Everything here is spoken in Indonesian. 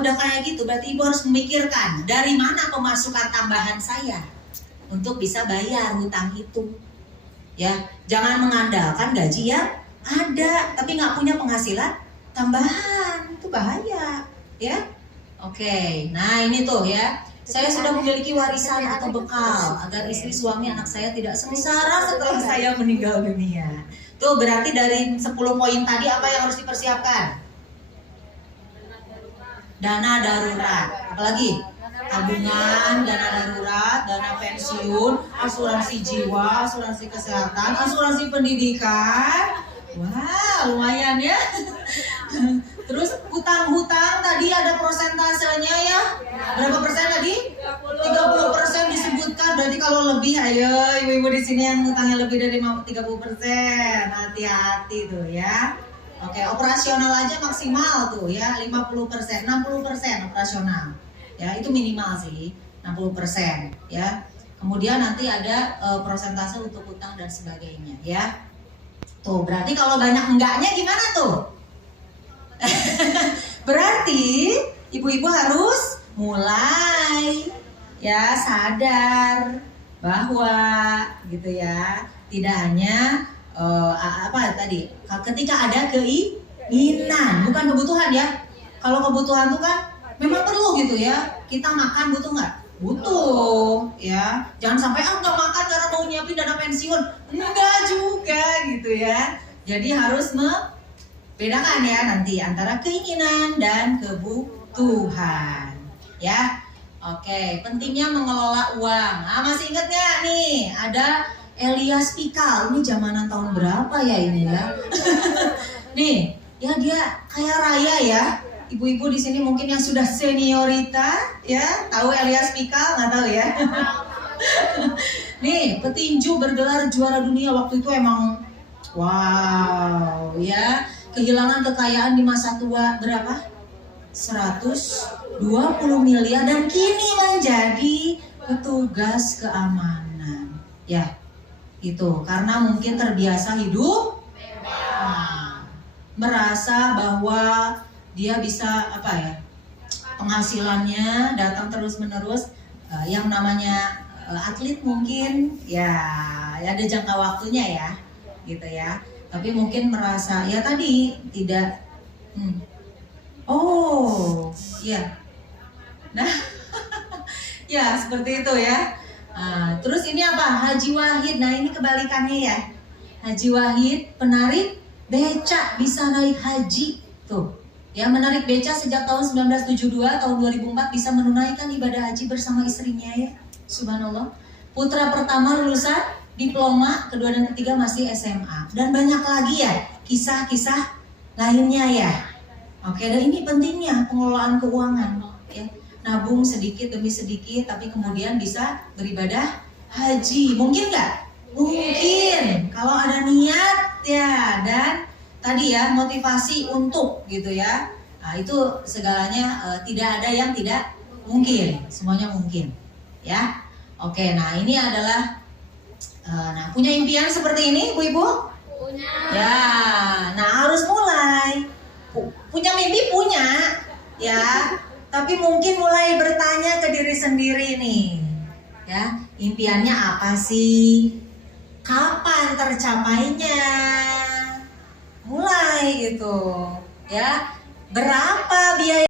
udah kayak gitu, berarti ibu harus memikirkan dari mana pemasukan tambahan saya untuk bisa bayar hutang itu. Ya, jangan mengandalkan gaji yang ada tapi nggak punya penghasilan tambahan, itu bahaya, ya. Oke, nah ini tuh ya. Saya sudah memiliki warisan atau bekal agar istri, suami, anak saya tidak sengsara setelah saya meninggal dunia. Tuh berarti dari 10 poin tadi apa yang harus dipersiapkan? Dana darurat. Apalagi? Tabungan, dana darurat, dana pensiun, asuransi jiwa, asuransi kesehatan, asuransi pendidikan. Wah, lumayan ya. Terus hutang-hutang tadi ada prosentasenya ya. Berapa persen tadi? 30% disebutkan. Berarti kalau lebih, ayo ibu-ibu di sini yang hutangnya lebih dari 30%, hati-hati tuh ya. Oke, operasional aja maksimal tuh ya 50%, 60% operasional. Ya, itu minimal sih 60% ya. Kemudian nanti ada persentase untuk hutang dan sebagainya ya. Tuh, berarti kalau banyak enggaknya gimana tuh? Berarti ibu-ibu harus mulai ya sadar bahwa gitu ya, tidak hanya apa tadi, ketika ada keinginan, bukan kebutuhan ya. Kalau kebutuhan tuh kan memang perlu gitu ya, kita makan butuh nggak? Butuh ya. Jangan sampai nggak makan karena mau nyiapin dana pensiun, enggak juga gitu ya. Jadi harus bedakan ya nanti antara keinginan dan kebutuhan ya. Oke, pentingnya mengelola uang. Nah, masih ingat nggak nih ada Elias Pikal? Ini zamanan tahun berapa ya ini ya? Nih ya, dia kaya raya ya. Ibu-ibu di sini mungkin yang sudah seniorita ya, tahu Elias Pikal? Nggak tahu ya? Nih, petinju bergelar juara dunia waktu itu emang wow ya. Kehilangan kekayaan di masa tua berapa? 120 miliar dan kini menjadi petugas keamanan. Ya, itu karena mungkin terbiasa hidup merasa bahwa dia bisa apa ya, penghasilannya datang terus menerus. Yang namanya atlet mungkin ya ada jangka waktunya ya, gitu ya. Tapi mungkin merasa ya tadi tidak oh ya, nah ya seperti itu ya. Terus ini apa? Haji Wahid. Nah ini kebalikannya ya. Haji Wahid penarik beca bisa naik haji tuh ya, menarik beca sejak tahun 1972, tahun 2004 bisa menunaikan ibadah haji bersama istrinya ya. Subhanallah. Putra pertama lulusan diploma, kedua dan ketiga masih SMA, dan banyak lagi ya kisah-kisah lainnya ya. Oke, dan ini pentingnya pengelolaan keuangan ya. Nabung sedikit demi sedikit, tapi kemudian bisa beribadah haji. Mungkin nggak? Mungkin kalau ada niat ya, dan tadi ya motivasi untuk gitu ya. Nah itu segalanya tidak ada yang tidak mungkin, semuanya mungkin ya. Oke, nah ini adalah nah punya impian seperti ini ibu-ibu? Punya. Ya, nah harus mulai. Punya mimpi punya ya, tapi mungkin mulai bertanya ke diri sendiri nih ya, impiannya apa sih? Kapan tercapainya? Mulai gitu ya. Berapa biaya